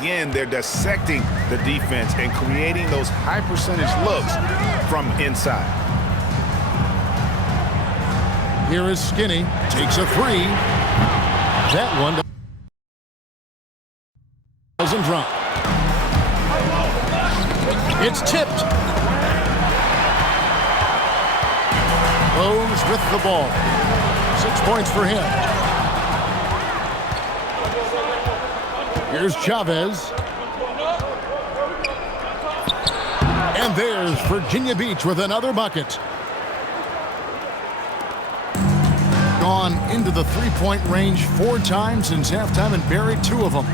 again, they're dissecting the defense and creating those high percentage looks from inside. Here is Skinny, takes a three. That one doesn't drop. It's tipped. Rose with the ball. 6 points for him. Here's Chavez. And there's Virginia Beach with another bucket. Gone into the three-point range 4 times since halftime and buried 2 of them.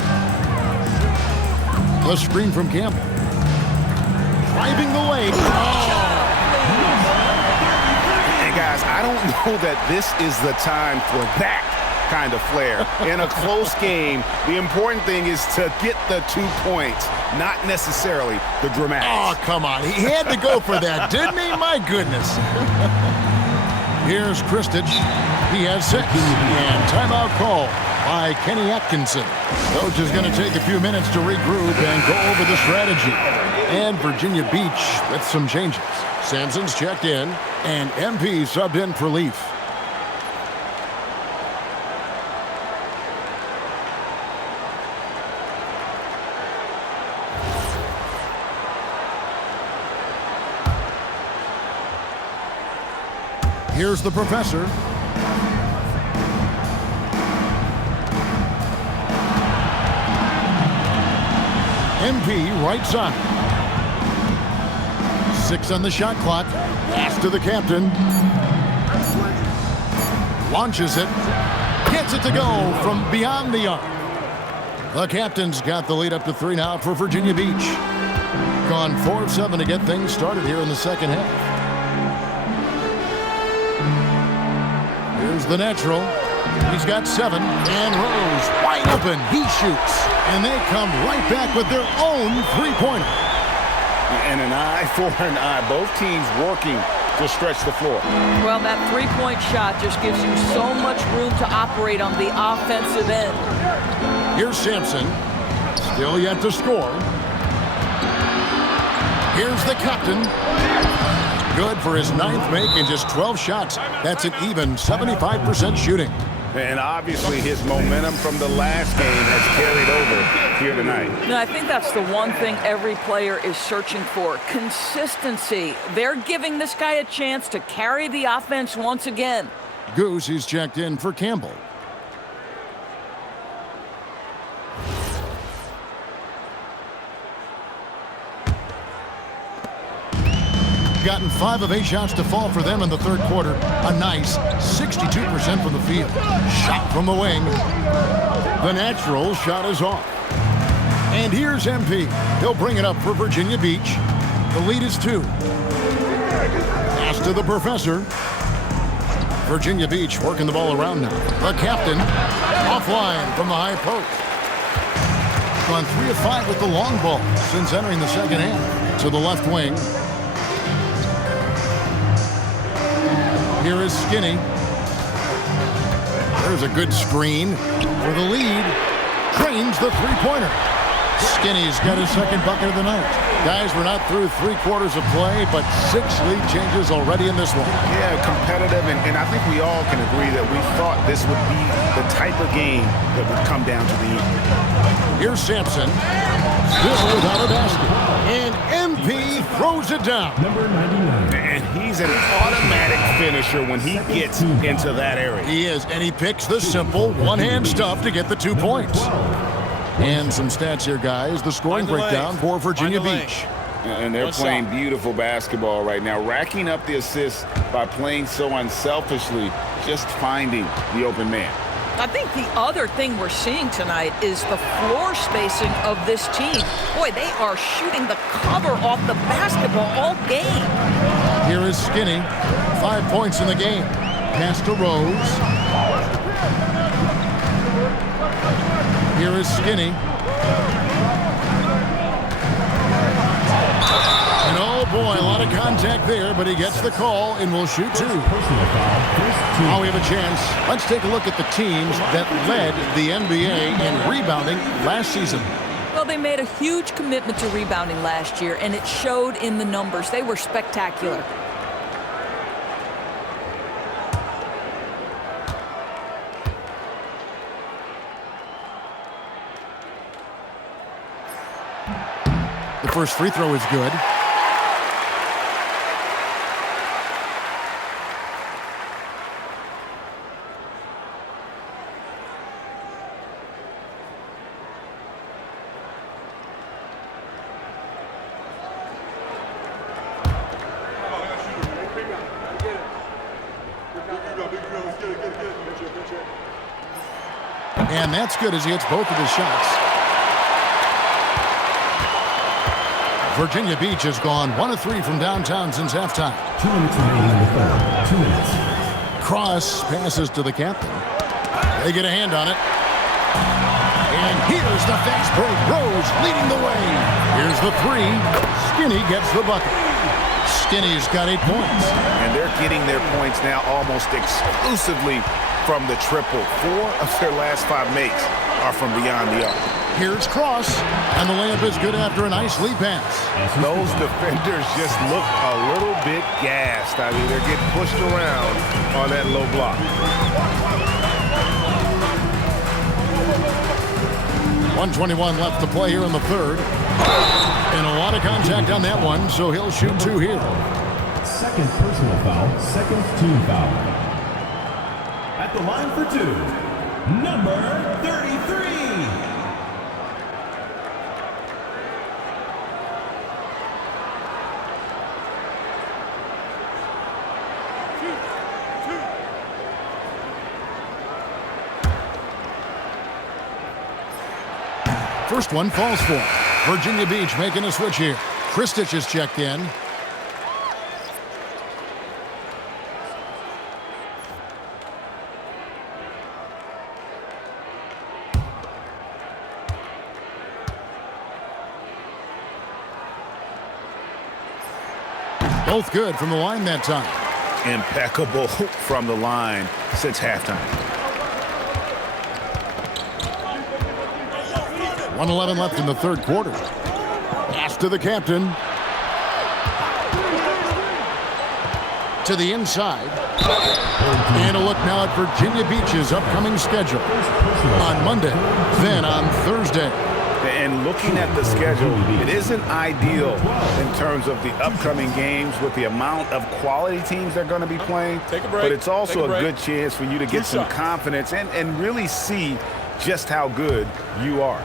The screen from Campbell. Driving the lane. And guys, I don't know that this is the time for that kind of flair. In a close game, the important thing is to get the 2 points, not necessarily the dramatics. Oh, come on. He had to go for that, didn't he? My goodness. Here's Kristich. He has 6. And timeout call by Kenny Atkinson. Coach is going to take a few minutes to regroup and go over the strategy. And Virginia Beach with some changes. Sampson's checked in, and MP subbed in for Leaf. Here's the professor. MP right side. 6 on the shot clock. Pass to the captain. Launches it. Gets it to go from beyond the arc. The captain's got the lead up to 3 now for Virginia Beach. Gone 4 of 7 to get things started here in the second half. Here's the natural. He's got 7. And Rose wide open. He shoots. And they come right back with their own three-pointer. And an eye for an eye. Both teams working to stretch the floor. Well, that three-point shot just gives you so much room to operate on the offensive end. Here's Sampson. Still yet to score. Here's the captain. Good for his 9th make in just 12 shots. That's an even 75% shooting. And obviously his momentum from the last game has carried over here tonight. No, I think that's the one thing every player is searching for. Consistency. They're giving this guy a chance to carry the offense once again. Goose is checked in for Campbell. Gotten 5 of 8 shots to fall for them in the third quarter. A nice 62% from the field. Shot from the wing. The natural shot is off. And here's MP. He'll bring it up for Virginia Beach. The lead is 2. Pass to the professor. Virginia Beach working the ball around now. The captain offline from the high post. Gone 3 of 5 with the long ball since entering the second half. To the left wing. Here is Skinny. There's a good screen for the lead. Drains the three-pointer. Skinny's got his second bucket of the night. Guys, we're not through 3 quarters of play, but 6 lead changes already in this one. Yeah, competitive, and I think we all can agree that we thought this would be the type of game that would come down to the end. Here's Sampson. Still without a basket. And MP throws it down. Number 99. And he's an automatic finisher when he gets into that area. He is, and he picks the simple one-hand stuff to get the 2 points. And some stats here, guys. The scoring breakdown for Virginia Beach. And they're playing beautiful basketball right now, racking up the assists by playing so unselfishly, just finding the open man. I think the other thing we're seeing tonight is the floor spacing of this team. Boy, they are shooting the cover off the basketball all game. Here is Skinny. 5 points in the game. Pass to Rose. Here is Skinny. And oh boy, a lot of contact there, but he gets the call and will shoot 2. Now we have a chance. Let's take a look at the teams that led the NBA in rebounding last season. Well, they made a huge commitment to rebounding last year, and it showed in the numbers. They were spectacular. The first free throw is good. And that's good as he hits both of his shots. Virginia Beach has gone 1 of 3 from downtown since halftime. 2 minutes remaining in the third. 2 minutes. Cross passes to the captain. They get a hand on it. And here's the fast break. Rose leading the way. Here's the 3. Skinny gets the bucket. Skinny's got 8 points. And they're getting their points now almost exclusively from the triple. 4 of their last 5 makes are from beyond the arc. Here's Cross, and the layup is good after a nice lead pass. Those defenders just look a little bit gassed. I mean, they're getting pushed around on that low block. 1:21 left to play here in the third. And a lot of contact on that one, so he'll shoot 2 here. Second personal foul, second team foul. At the line for 2, number 33. First one falls for Virginia Beach making a switch here. Kristich is checked in. Both good from the line that time. Impeccable from the line since halftime. 1:11 left in the third quarter. Pass to the captain. To the inside. And a look now at Virginia Beach's upcoming schedule. On Monday, then on Thursday. And looking at the schedule, it isn't ideal in terms of the upcoming games with the amount of quality teams they're going to be playing. Take a break. But it's also a good chance for you to get some confidence and really see just how good you are.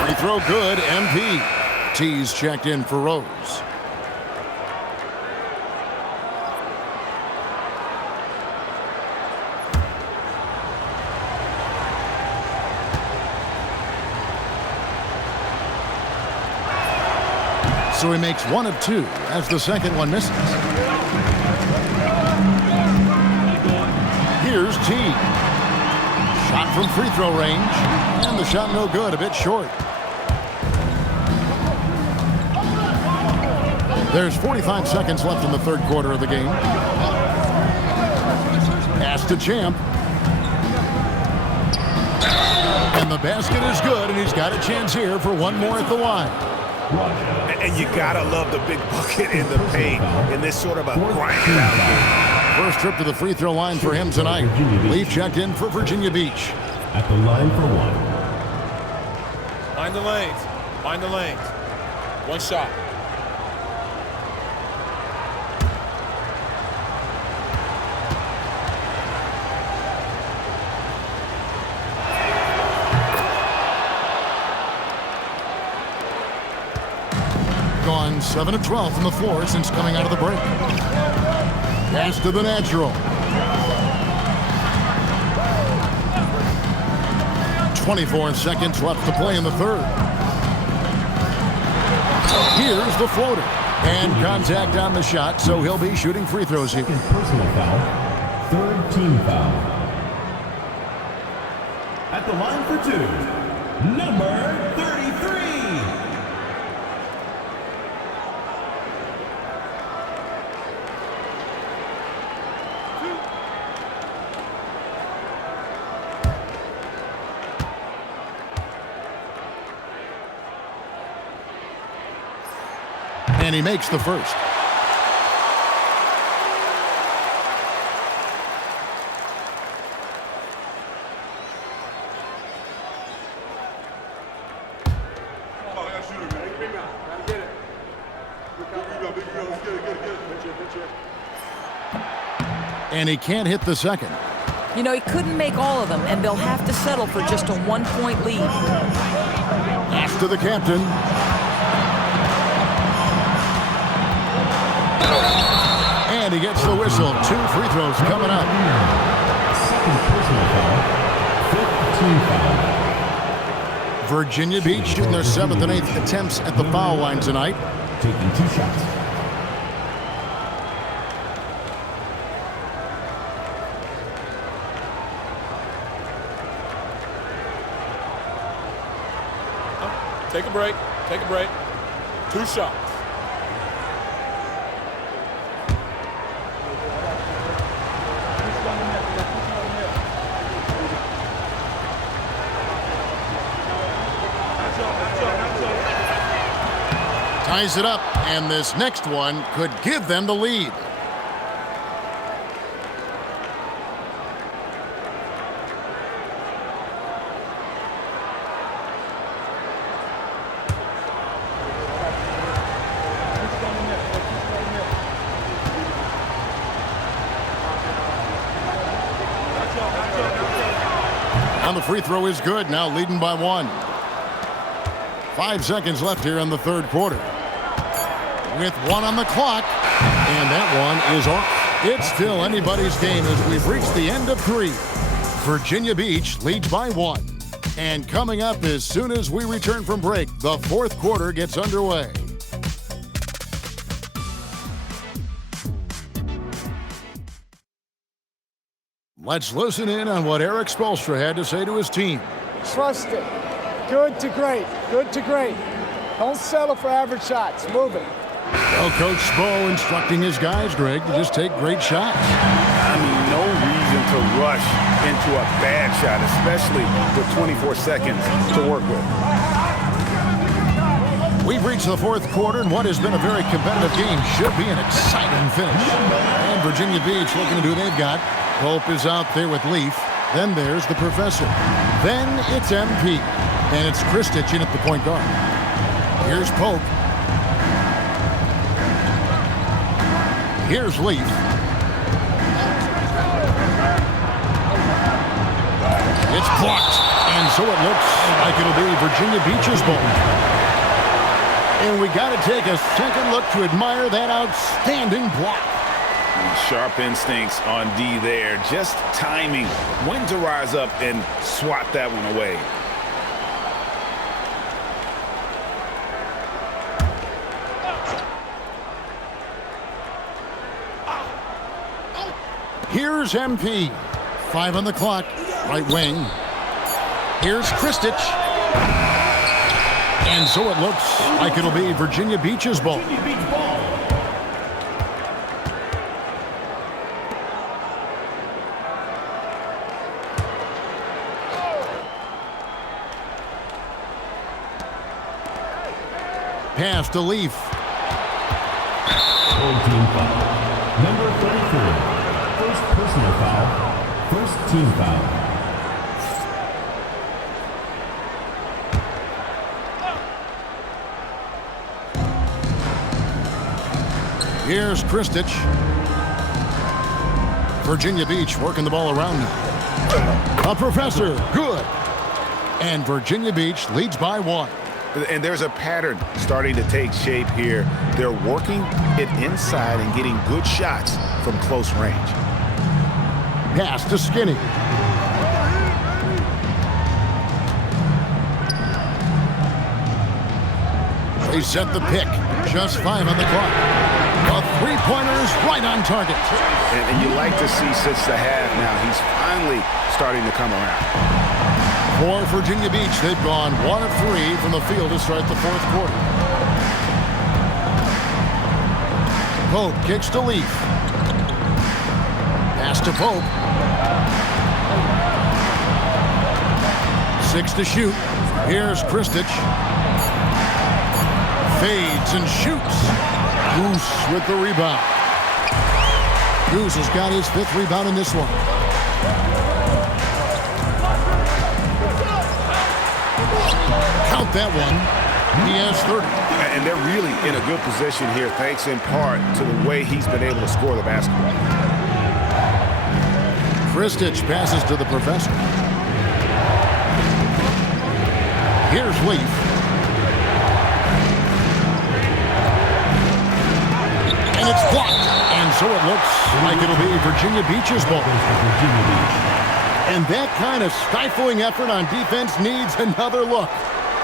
Free throw good, MP. T's checked in for Rose. So he makes 1 of 2 as the second one misses. Here's T. Shot from free throw range. And the shot no good, a bit short. There's 45 seconds left in the third quarter of the game. Pass to Champ. And the basket is good, and he's got a chance here for 1 more at the line. And you gotta love the big bucket in the paint in this sort of a grinded out game. First trip to the free throw line for him tonight. Leaf checked in for Virginia Beach. At the line for 1. Find the lanes. Find the lanes. 1 shot. Gone 7 of 12 from the floor since coming out of the break. Pass to the natural. 24 seconds left to play in the third. Here's the floater. And contact on the shot, so he'll be shooting free throws here. Second personal foul, third team foul. At the line for 2, number 33. And he makes the first. And he can't hit the second. You know, he couldn't make all of them, and they'll have to settle for just a 1-point lead. Pass to the captain. And he gets the whistle. 2 free throws coming up. Second personal foul. Fifth team foul. Virginia Beach shooting their 7th and 8th attempts at the foul line tonight. Taking 2 shots. Take a break. Take a break. 2 shots. Ties it up, and this next one could give them the lead. And the free throw is good, now leading by 1. 5 seconds left here in the third quarter. With 1 on the clock, and that one is off. It's still anybody's game as we've reached the end of 3. Virginia Beach leads by 1. And coming up as soon as we return from break, the fourth quarter gets underway. Let's listen in on what Eric Spoelstra had to say to his team. Trust it. Good to great. Good to great. Don't settle for average shots. Move it. Well, Coach Spo instructing his guys, Greg, to just take great shots. I mean, no reason to rush into a bad shot, especially with 24 seconds to work with. We've reached the fourth quarter, and what has been a very competitive game should be an exciting finish. And Virginia Beach looking to do what they've got. Pope is out there with Leaf. Then there's the professor. Then it's MP. And it's Kristich in at the point guard. Here's Pope. Here's Leaf. It's blocked. And so it looks like it'll be Virginia Beach's ball. And we got to take a second look to admire that outstanding block. Sharp instincts on D there. Just timing when to rise up and swat that one away. Here's MP. 5 on the clock. Right wing. Here's Kristich. And so it looks like it'll be Virginia Beach's ball. Pass to Leaf. Old team foul. Number 34. First personal foul. First team foul. Here's Kristich. Virginia Beach working the ball around now. A professor. Good. And Virginia Beach leads by 1. And there's a pattern starting to take shape here. They're working it inside and getting good shots from close range. Pass to Skinny. They set the pick. Just 5 on the clock. A three-pointer's right on target. And you like to see since the half now, he's finally starting to come around. For Virginia Beach, they've gone 1 of 3 from the field to start the fourth quarter. Pope kicks to Leaf. Pass to Pope. 6 to shoot. Here's Kristich. Fades and shoots. Goose with the rebound. Goose has got his 5th rebound in this one. Count that one. He has 30. And they're really in a good position here, thanks in part to the way he's been able to score the basketball. Kristich passes to the professor. Here's Leaf. And it's blocked. And so it looks like it'll be Virginia Beach's ball. And that kind of stifling effort on defense needs another look.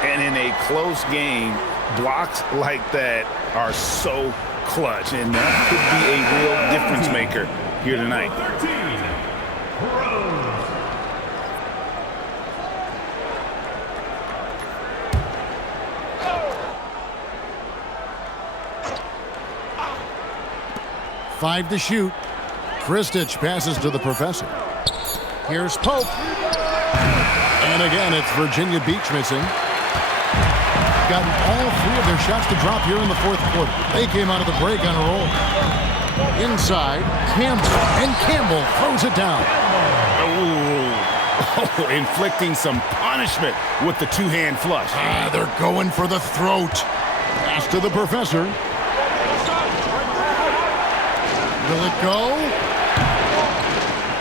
And in a close game, blocks like that are so clutch. And that could be a real difference maker here tonight. 13, Rose. Five to shoot. Kristich passes to the professor. Here's Pope. And again, it's Virginia Beach missing. Gotten all 3 of their shots to drop here in the 4th quarter. They came out of the break on a roll. Inside, Campbell. And Campbell throws it down. Oh, inflicting some punishment with the 2-hand flush. They're going for the throat. Pass to the professor. Will it go?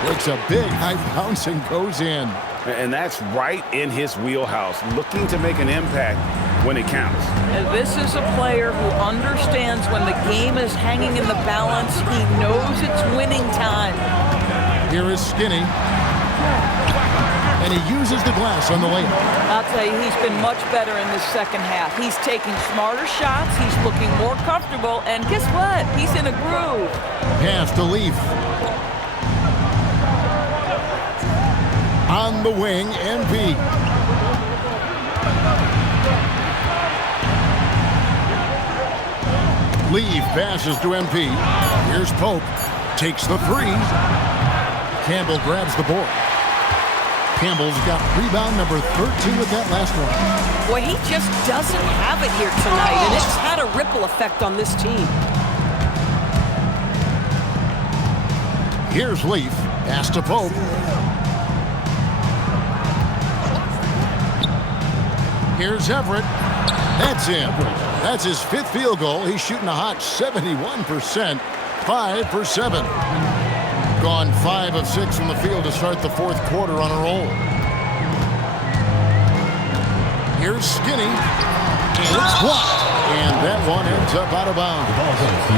Takes a big high bounce and goes in. And that's right in his wheelhouse, looking to make an impact when it counts. And this is a player who understands when the game is hanging in the balance. He knows it's winning time. Here is Skinny. And he uses the glass on the layup. I'll tell you, he's been much better in this second half. He's taking smarter shots. He's looking more comfortable. And guess what? He's in a groove. Pass to Leaf. On the wing, MP. Leaf passes to MP. Here's Pope. Takes the 3. Campbell grabs the board. Campbell's got rebound number 13 with that last one. Boy, he just doesn't have it here tonight, and it's had a ripple effect on this team. Here's Leaf. Pass to Pope. Here's Everett. That's in. That's his 5th field goal. He's shooting a hot 71%. 5 for 7. Gone 5 of 6 from the field to start the 4th quarter on a roll. Here's Skinny. And it's blocked. And that one ends up out of bounds.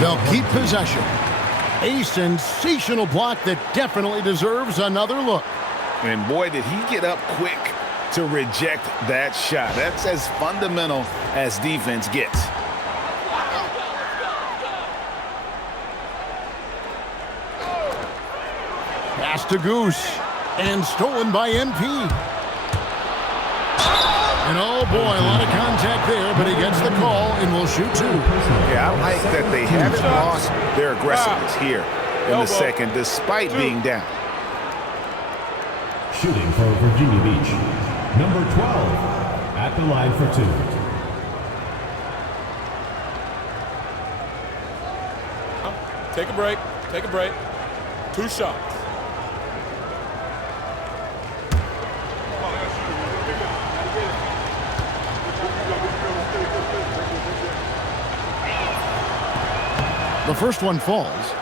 They'll keep possession. A sensational block that definitely deserves another look. And boy, did he get up quick to reject that shot. That's as fundamental as defense gets. Pass to Goose. And stolen by MP. And oh boy, a lot of contact there, but he gets the call and will shoot 2. Yeah, I like that they haven't lost their aggressiveness here in the second, despite being down. Shooting for Virginia Beach, number 12, at the line for 2. Take a break. Take a break. 2 shots. The first one falls.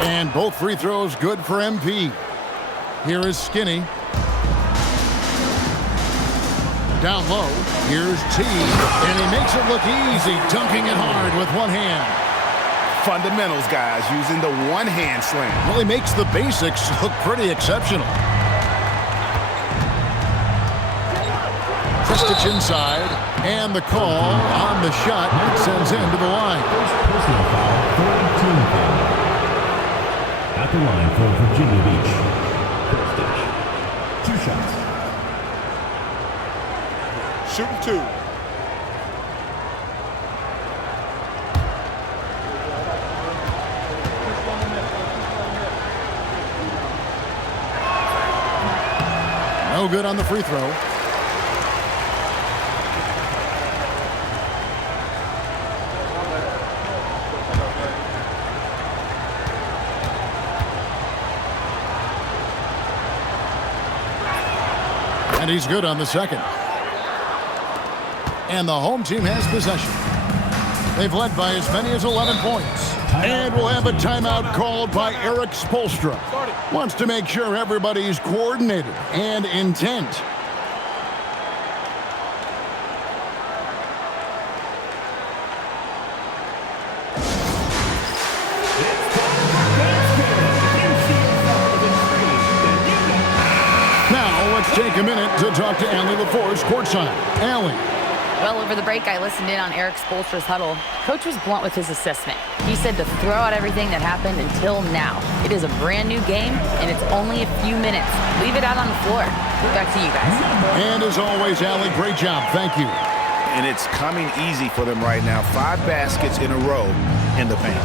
And both free throws good for MP. Here is Skinny. Down low. Here's T. And he makes it look easy, dunking it hard with one hand. Fundamentals, guys, using the one-hand slam. Well, he makes the basics look pretty exceptional. Kristich inside. And the call on the shot sends him to the line. Personal foul, 14 foul. At the line for Virginia Beach, shooting 2. No good on the free throw. And he's good on the second. And the home team has possession. They've led by as many as 11 points. And we'll have a timeout called by Eric Spoelstra. Wants to make sure everybody's coordinated and intent. Now let's take a minute to talk to Allie LaForce courtside. Allie. Well, over the break, I listened in on Eric Spoelstra's huddle. Coach was blunt with his assessment. He said to throw out everything that happened until now. It is a brand new game, and it's only a few minutes. Leave it out on the floor. Back to you guys. And as always, Allie, great job. Thank you. And it's coming easy for them right now. 5 baskets in a row in the paint.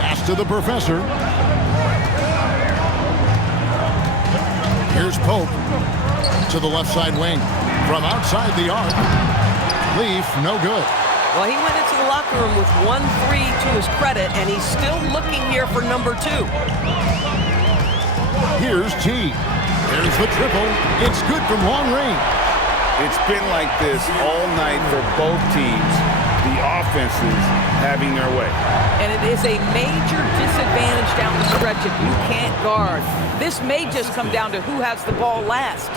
Pass to the professor. Here's Pope to the left side wing. From outside the arc. Leaf, no good. Well, he went into the locker room with 1 3 to his credit, and he's still looking here for number 2. Here's T. There's the triple. It's good from long range. It's been like this all night for both teams. The offenses having their way. And it is a major disadvantage down the stretch if you can't guard. This may just come down to who has the ball last.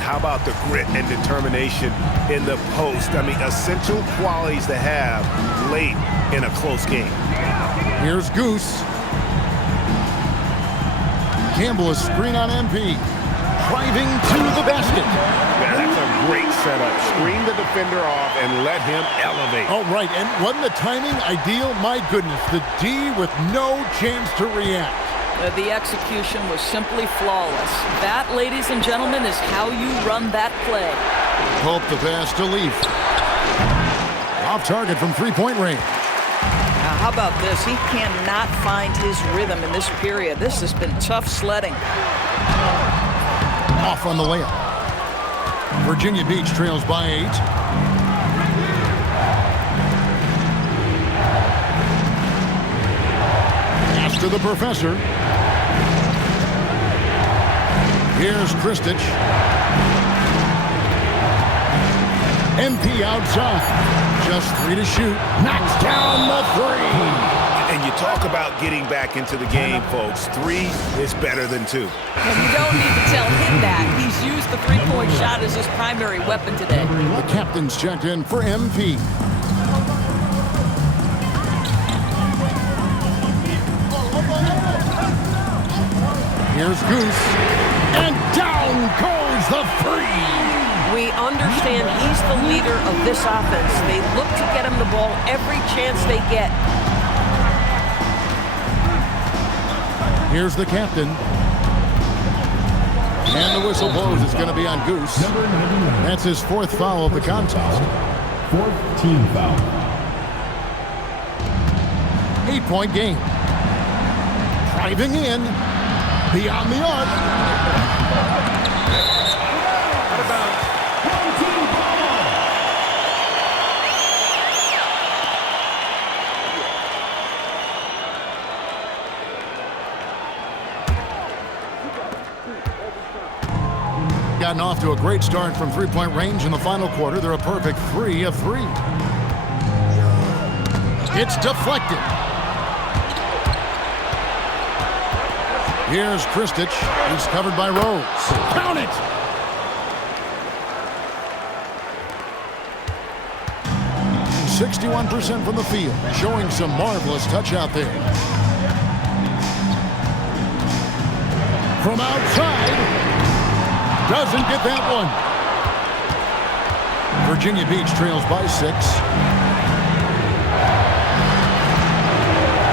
How about the grit and determination in the post? I mean, essential qualities to have late in a close game. Here's Goose. Campbell is screen on MP. Driving to the basket. Yeah, that's a great setup. Screen the defender off and let him elevate. Oh, right. And wasn't the timing ideal? My goodness. The D with no chance to react. The execution was simply flawless. That, ladies and gentlemen, is how you run that play. Pope the pass to Leaf. Off target from three-point range. Now, how about this? He cannot find his rhythm in this period. This has been tough sledding. Off on the layup. Virginia Beach trails by 8. Pass to the professor. Here's Kristich. MP outside. Just 3 to shoot. Knocks down the 3. And you talk about getting back into the game, folks. 3 is better than 2. And you don't need to tell him that. He's used the three-point shot as his primary weapon today. The captain's checked in for MP. Here's Goose. And down goes the 3. We understand he's the leader of this offense. They look to get him the ball every chance they get. Here's the captain. And the whistle blows. It's going to be on Goose. That's his 4th foul of the contest. 4th team foul. 8-point game. Driving in. Beyond the arc. Gotten off to a great start from three-point range in the final quarter. They're a perfect 3 of 3. It's deflected. Here's Kristich. He's covered by Rose. Count it! .61% from the field, showing some marvelous touch out there. From outside, doesn't get that one. Virginia Beach trails by 6.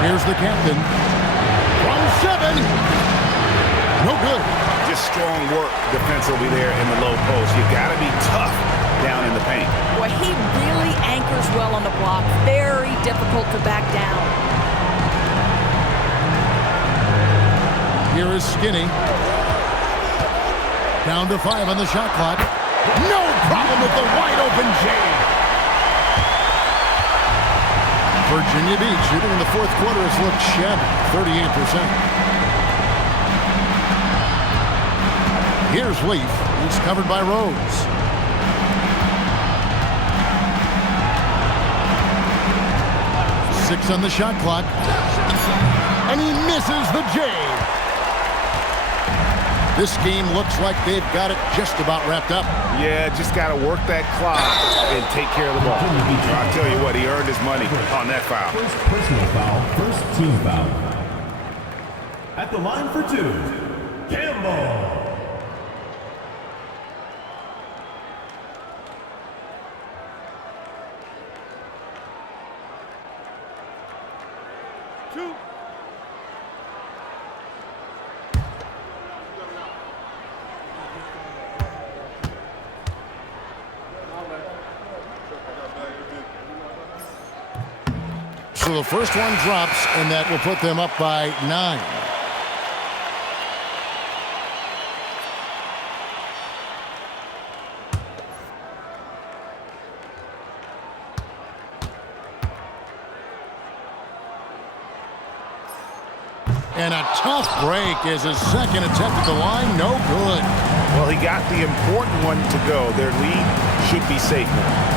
Here's the captain. From 7. No good. Just strong work defensively there in the low post. You got to be tough paint. Boy, he really anchors well on the block. Very difficult to back down. Here is Skinny. Down to 5 on the shot clock. No problem with the wide open jam. Virginia Beach shooting in the fourth quarter has looked shabby, 38%. Here's Leaf. He's covered by Rose. Six on the shot clock. And he misses the J. This game looks like they've got it just about wrapped up. Yeah, just got to work that clock and take care of the ball. I'll tell you what, he earned his money on that foul. First personal foul, first team foul. At the line for 2, Campbell. So the first one drops, and that will put them up by 9. And a tough break is his second attempt at the line. No good. Well, he got the important one to go. Their lead should be safe now.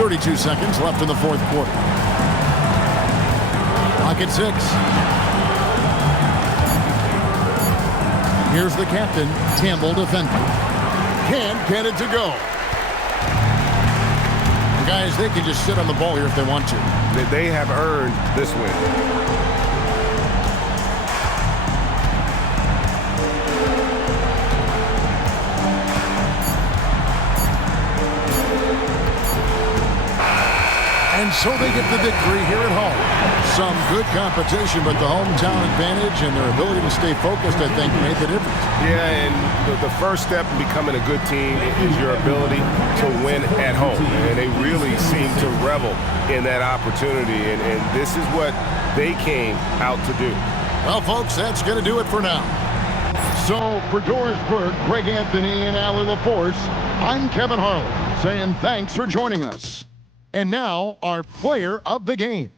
32 seconds left in the fourth quarter. Clock at 6. Here's the captain, Campbell defending. Can't get it to go. And guys, they can just sit on the ball here if they want to. They have earned this win. And so they get the victory here at home. Some good competition, but the hometown advantage and their ability to stay focused, I think, made the difference. Yeah, and the first step in becoming a good team is your ability to win at home. And they really seem to revel in that opportunity, and this is what they came out to do. Well, folks, that's going to do it for now. So, for Doris Burke, Greg Anthony, and Allie LaForce, I'm Kevin Harlan, saying thanks for joining us. And now, our player of the game.